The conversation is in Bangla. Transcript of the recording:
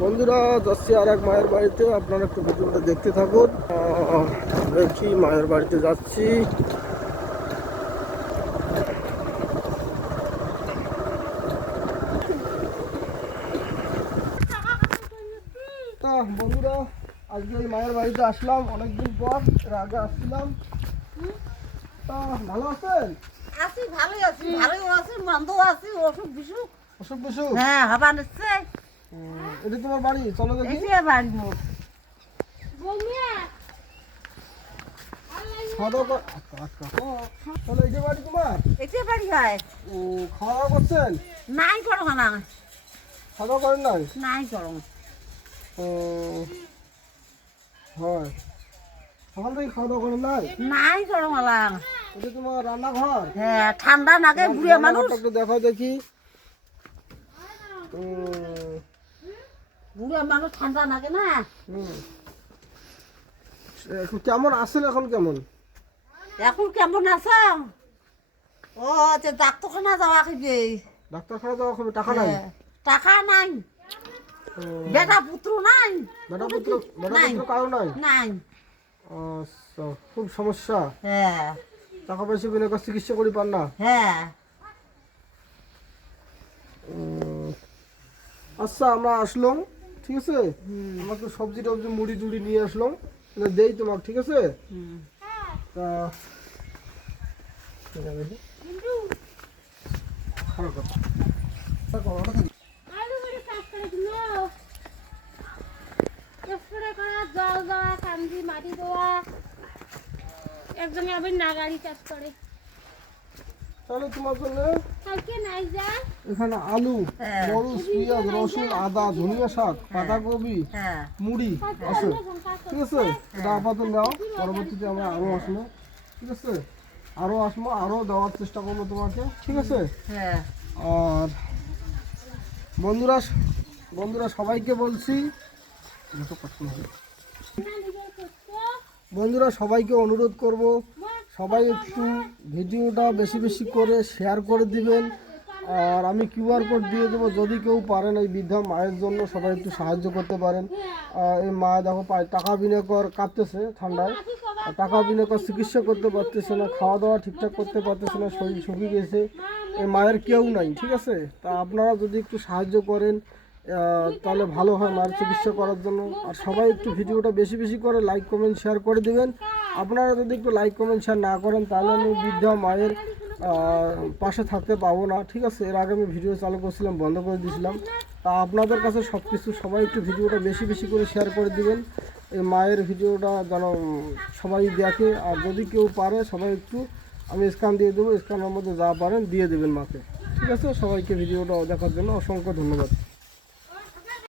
বন্ধুরা যাচ্ছি আর এক মায়ের বাড়িতে, আপনারা একটু ভিডিওটা দেখতে থাকুন। দেখি মায়ের বাড়িতে যাচ্ছি। বন্ধুরা আজকে এই মায়ের বাড়িতে আসলাম অনেকদিন পর, এর আগে আসছিলাম। তা ভালো আছেন? আছি, ভালোই আছি, ভালোই আছি, মন্দও আছি, অসুখ বিসুখ। অসুখ বিসুখ? হ্যাঁ, হবা নিচ্ছে। এটা তোমার বাড়ি? চলো দেখি। এটা বাড়ি মোর। তাহলে এই যে বাড়ি তোমার? এটা বাড়ি হয়। ও, খাওয়া দাওয়া করছেন? নাই করো না। খাওয়া দাওয়া করেন নাই? নাই করো। ও হয়, সকাল থেকে খাওয়া দাওয়া করেন নাই? নাই করো মালা। এটা তোমার রান্নাঘর? হ্যাঁ, ঠান্ডা নাগে, বুড়িয়া মানুষ। একটু দেখাও দেখি। বুড়িয়া মানুষ, ঠান্ডা নাগে না। এখন কেমন আছেন? এখন কেমন? এখন কেমন আছো? ও আচ্ছা, ডাক্তারখানা যাওয়া খাইবে। ডাক্তারখানা যাওয়া হবে? টাকা নাই? টাকা নাই। বেটা পুত্র নাই। বেটা পুত্র কারো নাই? নাই। আচ্ছা, খুব সমস্যা। হ্যাঁ, টাকা পয়সা বিনা কাছে চিকিৎসা করি পান না? হ্যাঁ। আচ্ছা, আমরা আসলাম, ঠিক আছে? আমাকে সবজি টবজি মুড়ি টুড়ি নিয়ে আসলাম, দেই তোমাকে, ঠিক আছে? তা জল দেওয়া, কান্দি মাটি দেওয়া, একজনে আবার নাগাড়ি চাষ করে। তাহলে তোমার জন্য কালকে নাই যা এখানে আলু, মরিচ, পেঁয়াজ, রসুন, আদা, ধনিয়া শাক, পাতাকপি, মুড়ি আছে, ঠিক আছে? এটা আপাতত নাও, পরবর্তীতে আমরা আরও আসবো, ঠিক আছে? আরও আসবো, আরও দেওয়ার চেষ্টা করবো তোমাকে, ঠিক আছে? আর বন্ধুরা সবাইকে বলছি, বন্ধুরা সবাইকে অনুরোধ করব, সবাই একটু ভিডিওটা বেশি বেশি করে শেয়ার করে দিবেন। আর আমি কিউআর কোড দিয়ে দেবো, যদি কেউ পারেন এই বৃদ্ধা মায়ের জন্য সবাই একটু সাহায্য করতে পারেন। এই মা দেখো পায় টাকা বিনা কর কাঁপতেছে ঠান্ডায়, টাকা বিনা কর চিকিৎসা করতে পারতেছে না, খাওয়া দাওয়া ঠিকঠাক করতে পারতেছে না, শরীর শুকিয়ে গেছে, এই মায়ের কেউ নাই, ঠিক আছে? তা আপনারা যদি একটু সাহায্য করেন তাহলে ভালো হয় মায়ের চিকিৎসা করার জন্য। আর সবাই একটু ভিডিওটা বেশি বেশি করে লাইক কমেন্ট শেয়ার করে দেবেন। আপনারা যদি একটু লাইক কমেন্ট শেয়ার না করেন তাহলে আমি বৃদ্ধা মায়ের পাশে থাকতে পাবো না, ঠিক আছে? এর আগে আমি ভিডিও চালু করছিলাম, বন্ধ করে দিয়েছিলাম। তা আপনাদের কাছে সব কিছু, সবাই একটু ভিডিওটা বেশি বেশি করে শেয়ার করে দিবেন, এই মায়ের ভিডিওটা যেন সবাই দেখে। আর যদি কেউ পারে সবাই একটু, আমি স্ক্যান দিয়ে দেবো, স্ক্যানের মধ্যে যা পারেন দিয়ে দেবেন মাকে, ঠিক আছে? সবাইকে ভিডিওটা দেখার জন্য অসংখ্য ধন্যবাদ।